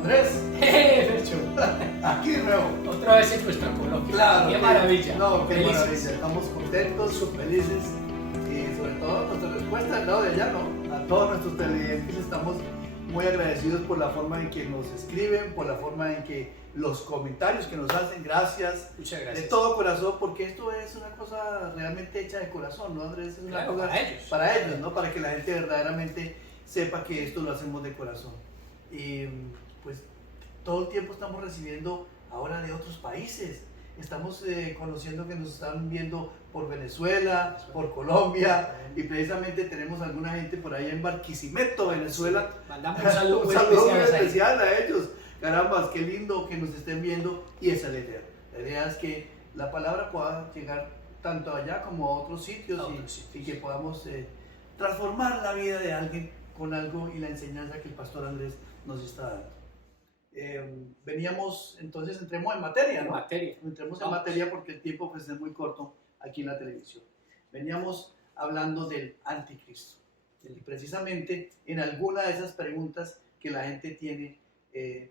Andrés, Fercho, aquí de nuevo. otra vez en nuestro coloquio. Claro. Qué maravilla. No, qué Felices. maravilla. Estamos contentos, felices y sobre todo nuestra respuesta del lado de allá, ¿no? A todos nuestros televidentes estamos muy agradecidos por la forma en que nos escriben, por la forma en que los comentarios que nos hacen. Gracias. Muchas gracias. De todo corazón, porque esto es una cosa realmente hecha de corazón, ¿no, Andrés? Es una Claro, cosa para ellos. ¿no? Para que la gente verdaderamente sepa que esto lo hacemos de corazón. Y pues todo el tiempo estamos recibiendo ahora de otros países. Estamos conociendo que nos están viendo por Venezuela, por Colombia, y precisamente tenemos alguna gente por ahí en Barquisimeto, Venezuela. Mandamos un saludo muy muy especial. especial a ellos. Carambas, qué lindo que nos estén viendo, y esa es la idea. La idea es que la palabra pueda llegar tanto allá como a otros sitios, y que podamos transformar la vida de alguien con algo y la enseñanza que el pastor Andrés nos está dando. Veníamos, entonces entremos en materia, ¿no? Entremos en materia porque el tiempo pues, es muy corto aquí en la televisión. Veníamos hablando del anticristo. Y precisamente en alguna de esas preguntas que la gente tiene,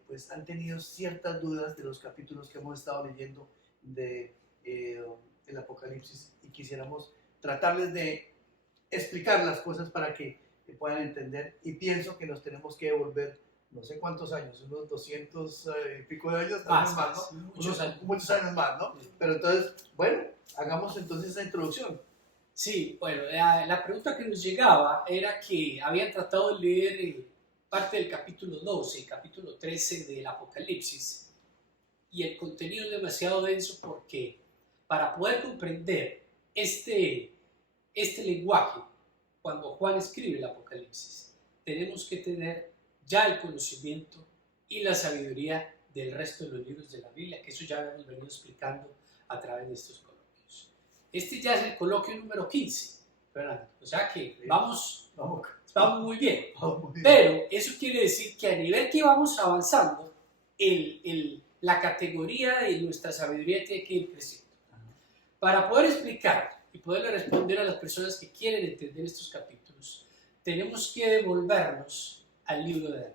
pues han tenido ciertas dudas de los capítulos que hemos estado leyendo de el Apocalipsis, y quisiéramos tratarles de explicar las cosas para que puedan entender, y pienso que nos tenemos que devolver no sé cuántos años, unos 200 y pico de años, más, ¿no? muchos años más, ¿no? Pero entonces, bueno, hagamos entonces esa introducción. Sí, bueno, la pregunta que nos llegaba era que habían tratado de leer parte del capítulo 12 y capítulo 13 del Apocalipsis, y el contenido es demasiado denso porque para poder comprender este lenguaje, cuando Juan escribe el Apocalipsis, tenemos que tener ya el conocimiento y la sabiduría del resto de los libros de la Biblia, que eso ya hemos venido explicando a través de estos coloquios. Este ya es el coloquio número 15, Fernando. O sea que vamos muy bien. Pero eso quiere decir que a nivel que vamos avanzando, la categoría de nuestra sabiduría tiene que ir creciendo. Para poder explicar y poderle responder a las personas que quieren entender estos capítulos, tenemos que devolvernos al libro de Daniel.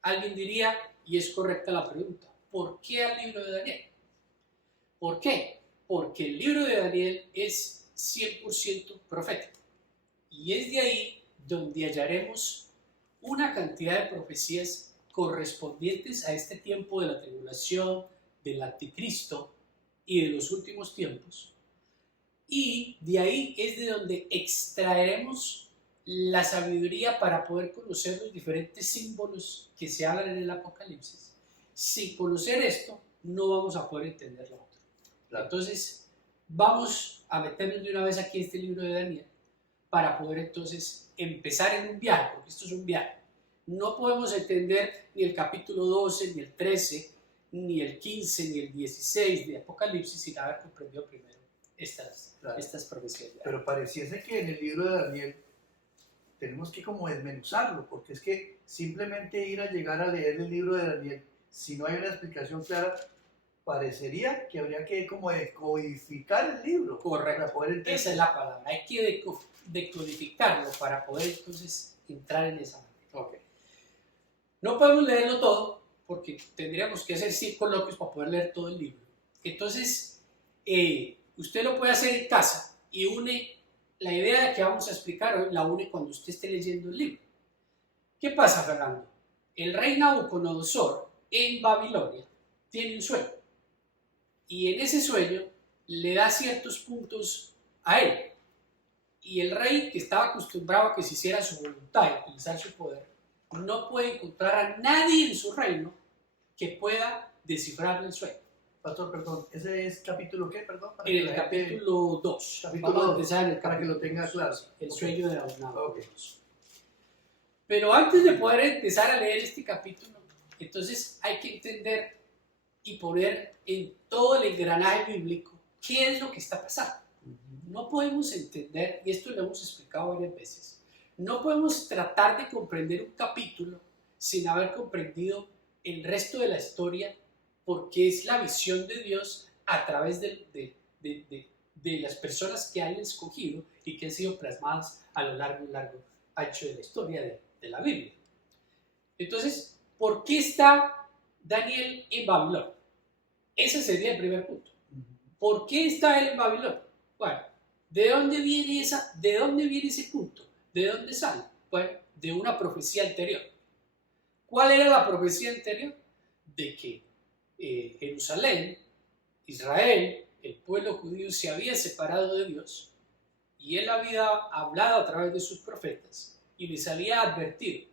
Alguien diría, y es correcta la pregunta, ¿por qué al libro de Daniel? ¿Por qué? Porque el libro de Daniel es 100% profético, y es de ahí donde hallaremos una cantidad de profecías correspondientes a este tiempo de la tribulación, del anticristo y de los últimos tiempos, y de ahí es de donde extraeremos la sabiduría para poder conocer los diferentes símbolos que se hablan en el Apocalipsis. Sin conocer esto, no vamos a poder entender lo otro. Claro. Entonces, vamos a meternos de una vez aquí en este libro de Daniel para poder entonces empezar en un viaje, porque esto es un viaje. No podemos entender ni el capítulo 12, ni el 13, ni el 15, ni el 16 de Apocalipsis sin haber comprendido primero estas profecías. Pero pareciese que en el libro de Daniel tenemos que como desmenuzarlo, porque es que simplemente ir a llegar a leer el libro de Daniel, si no hay una explicación clara, parecería que habría que como decodificar el libro. Correcto, para poder entender. Esa es la palabra, hay que decodificarlo para poder entonces entrar en esa materia. Okay. No podemos leerlo todo, porque tendríamos que hacer 100 coloquios para poder leer todo el libro. Entonces, usted lo puede hacer en casa y une la idea que vamos a explicar hoy, la une cuando usted esté leyendo el libro. ¿Qué pasa, Fernando? El rey Nabucodonosor en Babilonia tiene un sueño, y en ese sueño le da ciertos puntos a él, y el rey, que estaba acostumbrado a que se hiciera su voluntad y utilizar su poder, no puede encontrar a nadie en su reino que pueda descifrar el sueño. Pastor, perdón, ¿ese es capítulo qué, perdón? En el capítulo 2. Capítulo 2, para que lo tenga claro. El sueño de Nabucodonosor. Okay. Pero antes de poder empezar a leer este capítulo, entonces hay que entender y poner en todo el engranaje bíblico qué es lo que está pasando. No podemos entender, y esto lo hemos explicado varias veces, no podemos tratar de comprender un capítulo sin haber comprendido el resto de la historia, porque es la visión de Dios a través de las personas que han escogido y que han sido plasmadas a lo largo ancho de la historia de la Biblia. Entonces, ¿por qué está Daniel en Babilonia? Ese sería el primer punto. ¿Por qué está él en Babilonia? Bueno, ¿de dónde viene ese punto? ¿De dónde sale? Bueno, de una profecía anterior. ¿Cuál era la profecía anterior? De que Jerusalén, Israel, el pueblo judío se había separado de Dios y él había hablado a través de sus profetas y les había advertido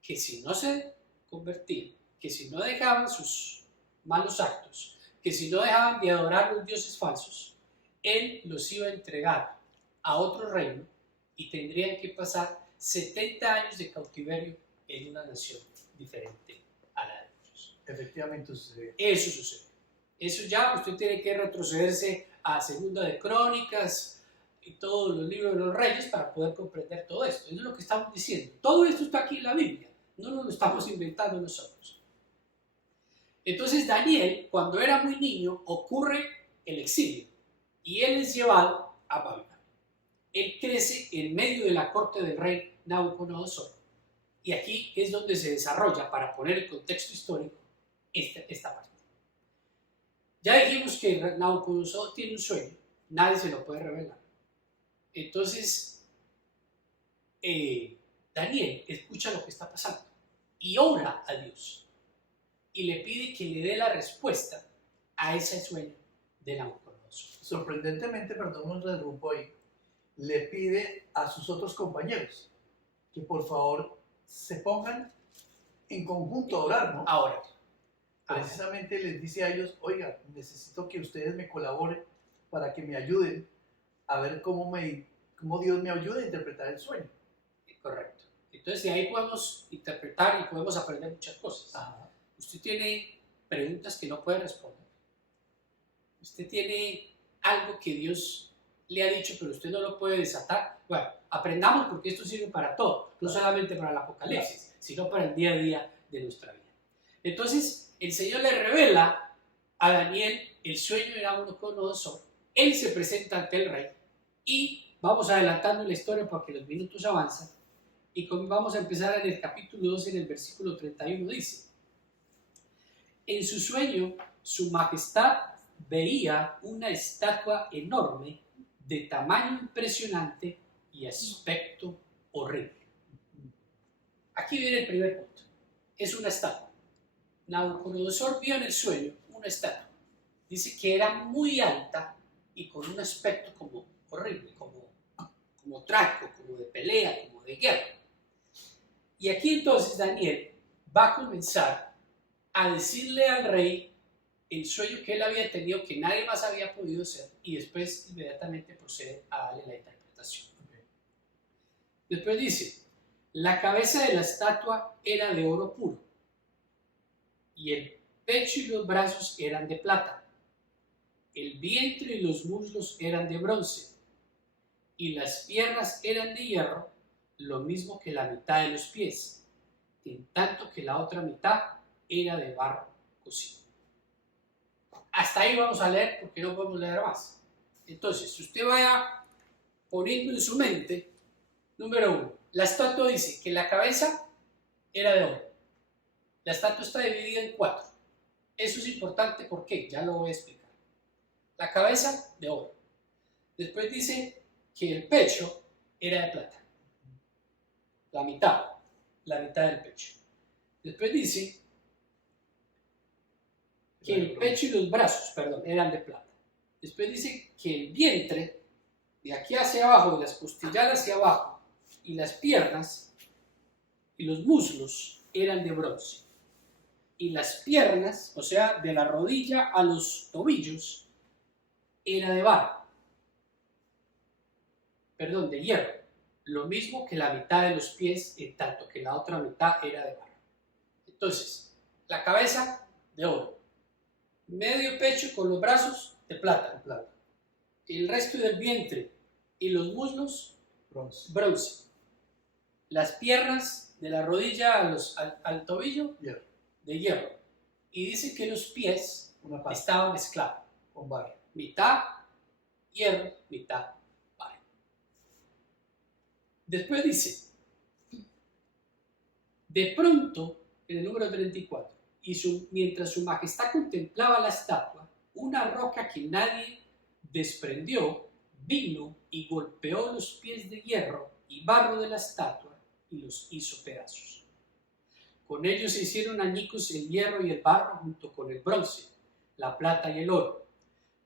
que si no se convertían, que si no dejaban sus malos actos, que si no dejaban de adorar los dioses falsos, él los iba a entregar a otro reino y tendrían que pasar 70 años de cautiverio en una nación diferente a la de ellos. Efectivamente sucede. Eso sucede. Eso ya usted tiene que retrocederse a Segunda de Crónicas y todos los libros de los reyes para poder comprender todo esto. Eso es lo que estamos diciendo. Todo esto está aquí en la Biblia. No nos lo estamos inventando nosotros. Entonces Daniel, cuando era muy niño, ocurre el exilio y él es llevado a Babilonia. Él crece en medio de la corte del rey Nabucodonosor. Y aquí es donde se desarrolla, para poner el contexto histórico, esta parte. Ya dijimos que Nabucodonosor tiene un sueño, nadie se lo puede revelar. Entonces, Daniel escucha lo que está pasando y ora a Dios y le pide que le dé la respuesta a ese sueño de Nabucodonosor. Sorprendentemente, perdón, un interrumpo ahí, le pide a sus otros compañeros que por favor se pongan en conjunto a orar, ¿no? Ahora, Precisamente les dice a ellos, oiga, necesito que ustedes me colaboren para que me ayuden a ver cómo Dios me ayuda a interpretar el sueño. correcto. Entonces de ahí podemos interpretar y podemos aprender muchas cosas. Ajá. Usted tiene preguntas que no puede responder. Usted tiene algo que Dios le ha dicho, pero usted no lo puede desatar. Bueno, aprendamos porque esto sirve para todo, no solamente para el Apocalipsis, sino para el día a día de nuestra vida. Entonces, el Señor le revela a Daniel el sueño de Nabucodonosor. Él se presenta ante el rey y vamos adelantando la historia porque los minutos avanzan. Y vamos a empezar en el capítulo 2, en el versículo 31, dice: en su sueño, su majestad veía una estatua enorme de tamaño impresionante y aspecto horrible. Aquí viene el primer punto. Es una estatua. Nabucodonosor vio en el sueño una estatua. Dice que era muy alta y con un aspecto como horrible, como trágico, como de pelea, como de guerra. Y aquí entonces Daniel va a comenzar a decirle al rey el sueño que él había tenido, que nadie más había podido hacer, y después inmediatamente procede a darle la interpretación. Después dice: la cabeza de la estatua era de oro puro, y el pecho y los brazos eran de plata, el vientre y los muslos eran de bronce, y las piernas eran de hierro, lo mismo que la mitad de los pies, en tanto que la otra mitad era de barro cocido. Hasta ahí vamos a leer porque no podemos leer más. Entonces, si usted vaya poniendo en su mente, número 1, la estatua dice que la cabeza era de oro. La estatua está dividida en 4. Eso es importante porque ya lo voy a explicar. La cabeza de oro. Después dice que el pecho era de plata. La mitad del pecho. Después dice que el pecho y los brazos, eran de plata. Después dice que el vientre, de aquí hacia abajo, de las costillas hacia abajo, y las piernas y los muslos eran de bronce. Y las piernas, o sea, de la rodilla a los tobillos, era de barro. De hierro. Lo mismo que la mitad de los pies, en tanto que la otra mitad era de barro. Entonces, la cabeza de oro, medio pecho con los brazos de plata, el resto del vientre y los muslos bronce, las piernas de la rodilla al tobillo de hierro, y dice que los pies estaban mezclados con barro, mitad hierro, mitad barro. Después dice: de pronto en el número 34. Mientras su majestad contemplaba la estatua, una roca que nadie desprendió vino y golpeó los pies de hierro y barro de la estatua y los hizo pedazos. Con ellos se hicieron añicos el hierro y el barro junto con el bronce, la plata y el oro.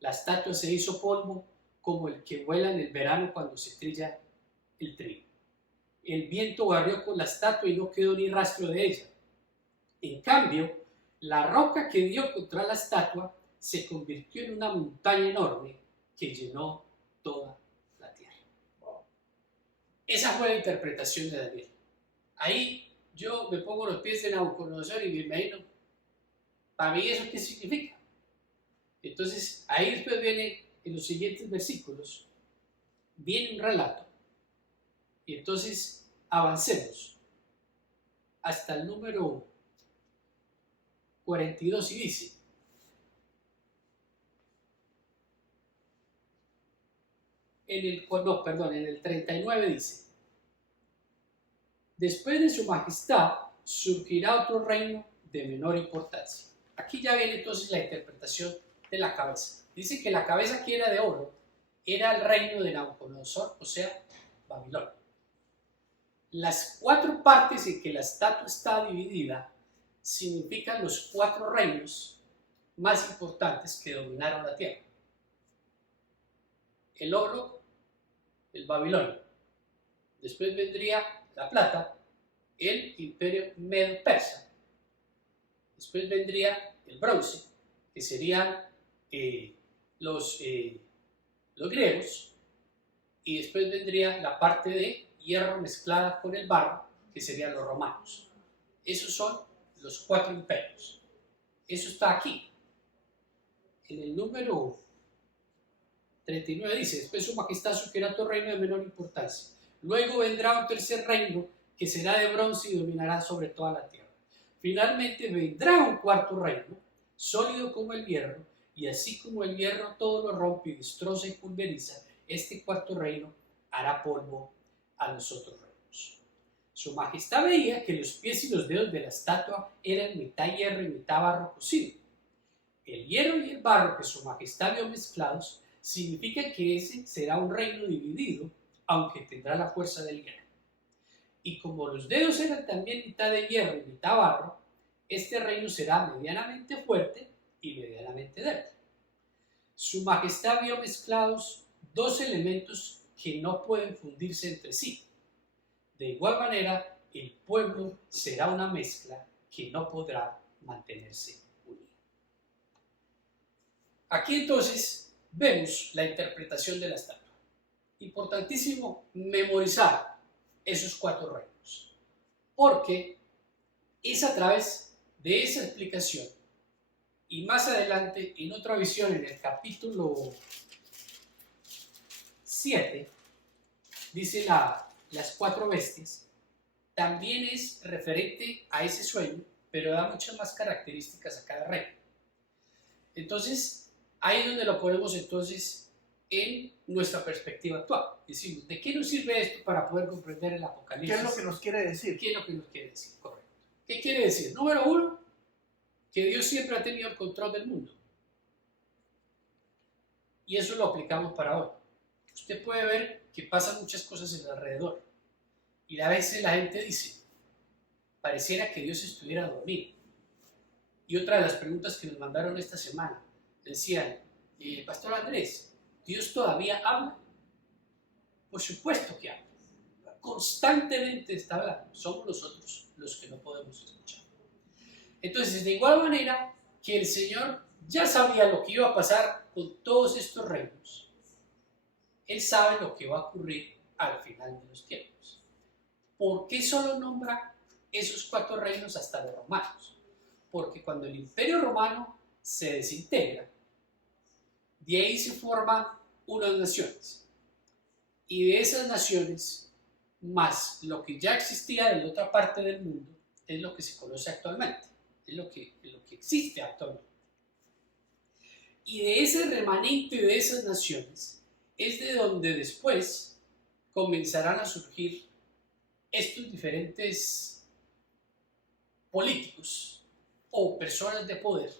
La estatua se hizo polvo como el que vuela en el verano cuando se trilla el trigo. El viento barrió con la estatua y no quedó ni rastro de ella. En cambio, la roca que dio contra la estatua se convirtió en una montaña enorme que llenó toda la tierra. Esa fue la interpretación de Daniel. Ahí yo me pongo los pies de Nabucodonosor y me imagino, para mí eso qué significa. Entonces, ahí después viene, en los siguientes versículos, viene un relato. Y entonces, avancemos hasta el número 42 y dice: en el 39 dice: después de su majestad surgirá otro reino de menor importancia. Aquí ya viene entonces la interpretación de la cabeza. Dice que la cabeza que era de oro era el reino de Nabucodonosor, o sea, Babilonia. Las 4 partes en que la estatua está dividida significan los 4 reinos más importantes que dominaron la tierra. El oro, el Babilonia. Después vendría la plata, el imperio medo-persa. Después vendría el bronce, que serían los griegos. Y después vendría la parte de hierro mezclada con el barro, que serían los romanos. Esos son los 4 imperios. Eso está aquí. En el número 39 dice: después su majestad surgirá otro reino de menor importancia. Luego vendrá un tercer reino que será de bronce y dominará sobre toda la tierra. Finalmente vendrá un cuarto reino, sólido como el hierro, y así como el hierro todo lo rompe y destroza y pulveriza, este cuarto reino hará polvo a los otros reinos. Su majestad veía que los pies y los dedos de la estatua eran mitad hierro y mitad barro cocido. El hierro y el barro que su majestad vio mezclados significa que ese será un reino dividido, aunque tendrá la fuerza del hierro. Y como los dedos eran también mitad de hierro y mitad barro, este reino será medianamente fuerte y medianamente débil. Su majestad vio mezclados 2 elementos que no pueden fundirse entre sí. De igual manera, el pueblo será una mezcla que no podrá mantenerse unida. Aquí entonces vemos la interpretación de la estatua. Importantísimo memorizar esos 4 reinos, porque es a través de esa explicación y más adelante en otra visión en el capítulo 7 dice las 4 bestias, también es referente a ese sueño, pero da muchas más características a cada reino. Entonces ahí es donde lo ponemos entonces en nuestra perspectiva actual. Decimos, ¿de qué nos sirve esto para poder comprender el Apocalipsis? ¿Qué es lo que nos quiere decir? ¿Qué es lo que nos quiere decir? Correcto. ¿Qué quiere decir? Número 1, que Dios siempre ha tenido el control del mundo. Y eso lo aplicamos para hoy. Usted puede ver que pasan muchas cosas en el alrededor. Y a veces la gente dice, pareciera que Dios estuviera dormido. Y otra de las preguntas que nos mandaron esta semana, decían, Pastor Andrés, ¿Dios todavía habla? Por supuesto que habla. Constantemente está hablando. Somos nosotros los que no podemos escuchar. Entonces, de igual manera que el Señor ya sabía lo que iba a pasar con todos estos reinos, Él sabe lo que va a ocurrir al final de los tiempos. ¿Por qué solo nombra esos 4 reinos hasta los romanos? Porque cuando el Imperio Romano se desintegra, de ahí se forman unas naciones. Y de esas naciones, más lo que ya existía de la otra parte del mundo, es lo que se conoce actualmente, es lo que existe actualmente. Y de ese remanente de esas naciones, es de donde después comenzarán a surgir estos diferentes políticos o personas de poder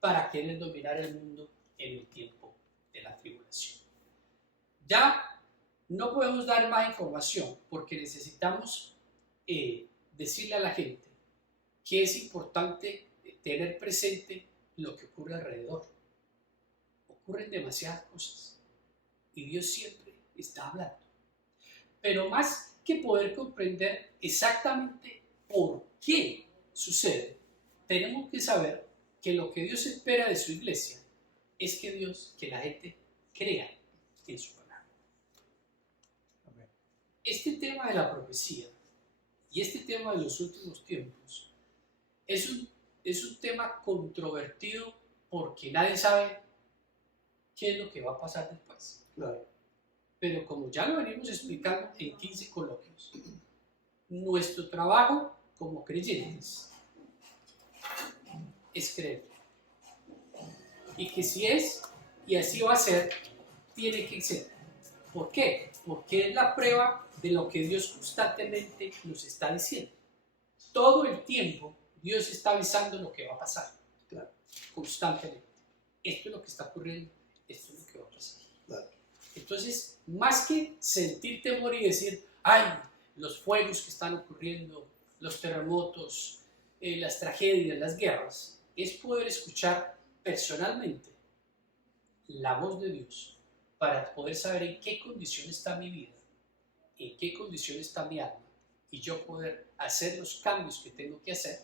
para querer dominar el mundo en el tiempo de la tribulación. Ya no podemos dar más información porque necesitamos decirle a la gente que es importante tener presente lo que ocurre alrededor. Ocurren demasiadas cosas y Dios siempre está hablando. Pero más que poder comprender exactamente por qué sucede, tenemos que saber que lo que Dios espera de su iglesia es que la gente crea en su palabra. Amén. Este tema de la profecía y este tema de los últimos tiempos es un tema controvertido porque nadie sabe qué es lo que va a pasar después. Claro. Pero como ya lo venimos explicando en 15 coloquios, nuestro trabajo como creyentes es creer. Y que si es, y así va a ser, tiene que ser. ¿Por qué? Porque es la prueba de lo que Dios constantemente nos está diciendo. Todo el tiempo Dios está avisando lo que va a pasar. Claro. Constantemente. Esto es lo que está ocurriendo, esto es lo que va a pasar. Claro. Entonces, más que sentir temor y decir, ay, los fuegos que están ocurriendo, los terremotos, las tragedias, las guerras, es poder escuchar personalmente la voz de Dios para poder saber en qué condición está mi vida, en qué condición está mi alma, y yo poder hacer los cambios que tengo que hacer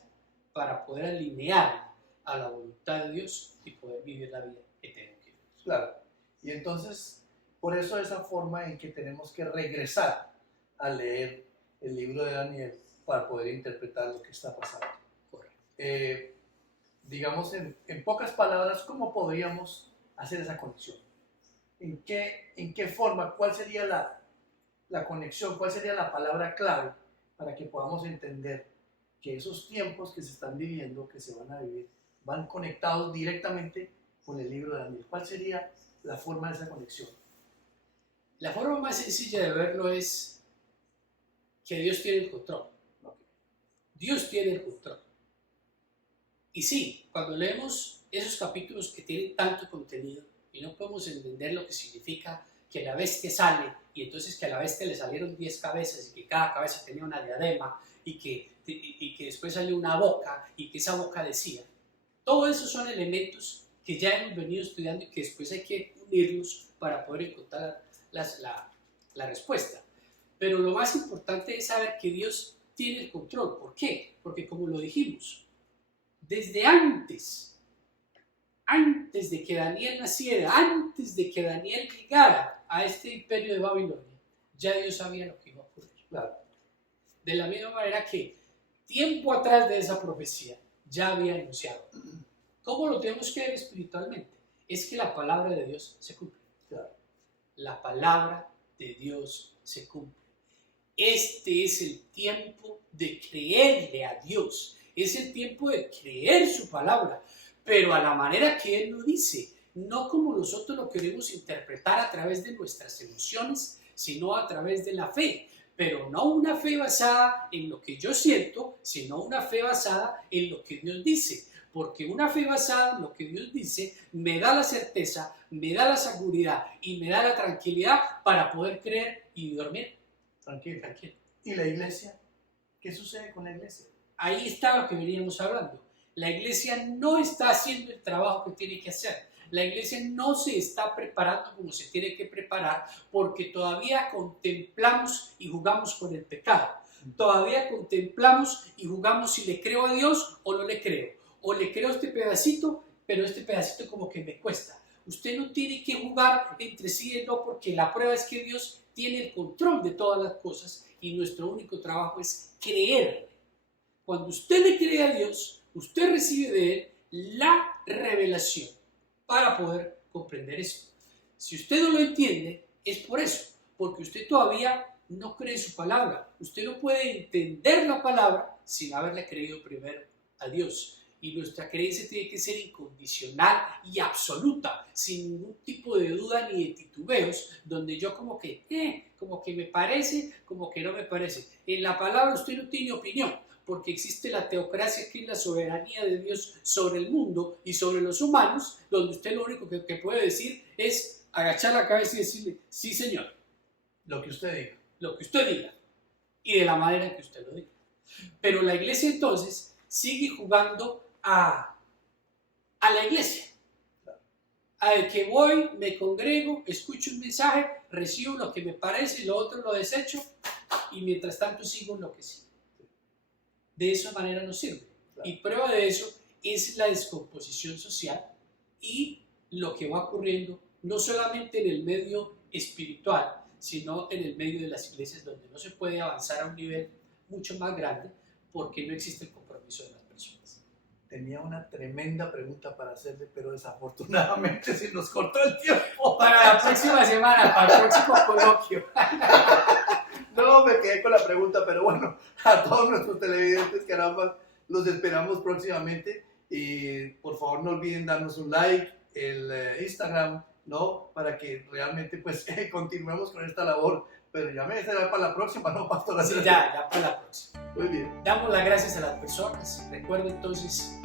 para poder alinearme a la voluntad de Dios y poder vivir la vida que tengo que vivir. Claro. Y entonces, por eso esa forma en que tenemos que regresar a leer el libro de Daniel para poder interpretar lo que está pasando. Correcto. Digamos, en pocas palabras, ¿cómo podríamos hacer esa conexión? ¿En qué forma? ¿Cuál sería la conexión? ¿Cuál sería la palabra clave para que podamos entender que esos tiempos que se están viviendo, que se van a vivir, van conectados directamente con el libro de Daniel? ¿Cuál sería la forma de esa conexión? La forma más sencilla de verlo es que Dios tiene el control. Dios tiene el control. Y sí, cuando leemos esos capítulos que tienen tanto contenido y no podemos entender lo que significa que la bestia sale y entonces que a la bestia le salieron 10 cabezas y que cada cabeza tenía una diadema y que después salió una boca y que esa boca decía. Todos esos son elementos que ya hemos venido estudiando y que después hay que unirlos para poder encontrar la respuesta. Pero lo más importante es saber que Dios tiene el control. ¿Por qué? Porque como lo dijimos, desde antes de que Daniel naciera, antes de que Daniel llegara a este imperio de Babilonia, ya Dios sabía lo que iba a ocurrir. Claro. De la misma manera que tiempo atrás de esa profecía ya había anunciado. ¿Cómo lo tenemos que ver espiritualmente? Es que la palabra de Dios se cumple. Claro. La palabra de Dios se cumple. Este es el tiempo de creerle a Dios. Es el tiempo de creer su palabra, pero a la manera que Él lo dice, no como nosotros lo queremos interpretar a través de nuestras emociones, sino a través de la fe. Pero no una fe basada en lo que yo siento, sino una fe basada en lo que Dios dice. Porque una fe basada en lo que Dios dice me da la certeza, me da la seguridad y me da la tranquilidad para poder creer y dormir Tranquilo. tranquilo. ¿Y la iglesia? ¿Qué sucede con la iglesia? Ahí está lo que veníamos hablando. La iglesia no está haciendo el trabajo que tiene que hacer. La iglesia no se está preparando como se tiene que preparar porque todavía contemplamos y jugamos con el pecado. Todavía contemplamos y jugamos si le creo a Dios o no le creo. O le creo este pedacito, pero este pedacito como que me cuesta. Usted no tiene que jugar entre sí y no, porque la prueba es que Dios tiene el control de todas las cosas y nuestro único trabajo es creerle. Cuando usted le cree a Dios, usted recibe de Él la revelación para poder comprender esto. Si usted no lo entiende, es por eso, porque usted todavía no cree su palabra. Usted no puede entender la palabra sin haberle creído primero a Dios. Y nuestra creencia tiene que ser incondicional y absoluta, sin ningún tipo de duda ni de titubeos, donde yo como que me parece, como que no me parece. En la palabra usted no tiene opinión, porque existe la teocracia, que es la soberanía de Dios sobre el mundo y sobre los humanos, donde usted lo único que puede decir es agachar la cabeza y decirle, sí señor, Lo que usted diga. lo que usted diga, y de la manera que usted lo diga. Pero la iglesia entonces sigue jugando a la iglesia. A que voy, me congrego, escucho un mensaje, recibo lo que me parece y lo otro lo desecho, y mientras tanto sigo lo que sigo. De esa manera no sirve. Y prueba de eso es la descomposición social y lo que va ocurriendo no solamente en el medio espiritual, sino en el medio de las iglesias, donde no se puede avanzar a un nivel mucho más grande porque no existe el compromiso de las personas. Tenía una tremenda pregunta para hacerle, pero desafortunadamente se nos cortó el tiempo. Para la próxima semana, para el próximo coloquio. No, me quedé con la pregunta, pero bueno, a todos nuestros televidentes, caramba, los esperamos próximamente. Y por favor no olviden darnos un like, el Instagram, ¿no? Para que realmente pues continuemos con esta labor. Pero ya me será para la próxima, ¿no, pastor? Sí, ya para la próxima. Muy bien. Damos las gracias a las personas. Recuerda entonces,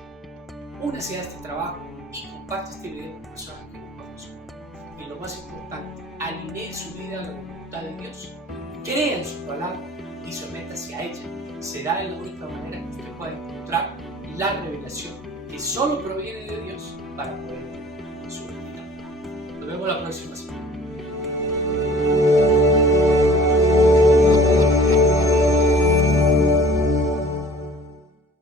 únase a este trabajo y comparte este video con personas que no conocen. Y lo más importante, alinee su vida a la voluntad de Dios, crea en su palabra y sométase a ella. Será la única manera que usted pueda encontrar la revelación que solo proviene de Dios para poder vivir su vida. Nos vemos la próxima semana.